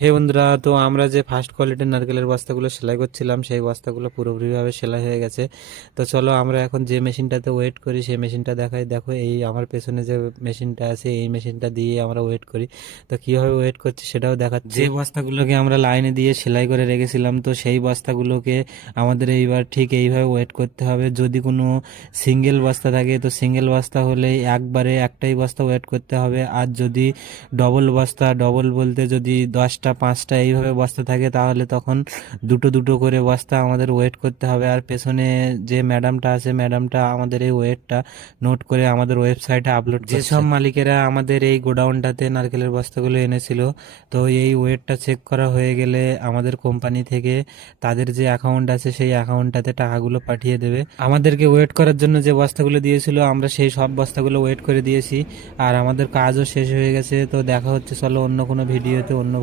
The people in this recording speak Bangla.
হে বন্ধুরা, তো আমরা যে ফার্স্ট কোয়ালিটির নারকেলের বস্তাগুলো সেলাই করছিলাম সেই বস্তাগুলো পুরোপুরিভাবে সেলাই হয়ে গেছে। তো চলো আমরা এখন যে মেশিনটাতে ওয়েট করি সেই মেশিনটা দেখাই। দেখো, এই আমার পেছনে যে মেশিনটা আছে এই মেশিনটা দিয়ে আমরা ওয়েট করি। তো কীভাবে ওয়েট করছি সেটাও দেখাচ্ছি। যে বস্তাগুলোকে আমরা লাইনে দিয়ে সেলাই করে রেখেছিলাম, তো সেই বস্তাগুলোকে আমাদের এইবার ঠিক এইভাবে ওয়েট করতে হবে। যদি কোনো সিঙ্গেল বস্তা থাকে তো সিঙ্গেল বস্তা হলে একবারে একটাই বস্তা ওয়েট করতে হবে। আর যদি ডবল বস্তা, ডবল বলতে যদি 10টা 5টা এইভাবে বস্তা থাকে তাহলে তখন দুটো দুটো করে বস্তা আমাদের ওয়েট করতে হবে। আর পেছনে যে ম্যাডামটা আছে ম্যাডামটা আমাদের এই ওয়েটটা নোট করে আমাদের ওয়েবসাইটে আপলোড করছে। যেসব মালিকেরা আমাদের এই গোডাউনটাতে নারকেলের বস্তাগুলো এনেছিল, তো এই ওয়েটটা চেক করা হয়ে গেলে আমাদের কোম্পানি থেকে তাদের যে অ্যাকাউন্ট আছে সেই অ্যাকাউন্টটাতে টাকাগুলো পাঠিয়ে দেবে। আমাদেরকে ওয়েট করার জন্য যে বস্তাগুলো দিয়েছিল আমরা সেই সব বস্তাগুলো ওয়েট করে দিয়েছি। আর আমাদের কাজও শেষ হয়ে গেছে। তো দেখা হচ্ছে চলো অন্য কোনো ভিডিওতে অন্যভাবে।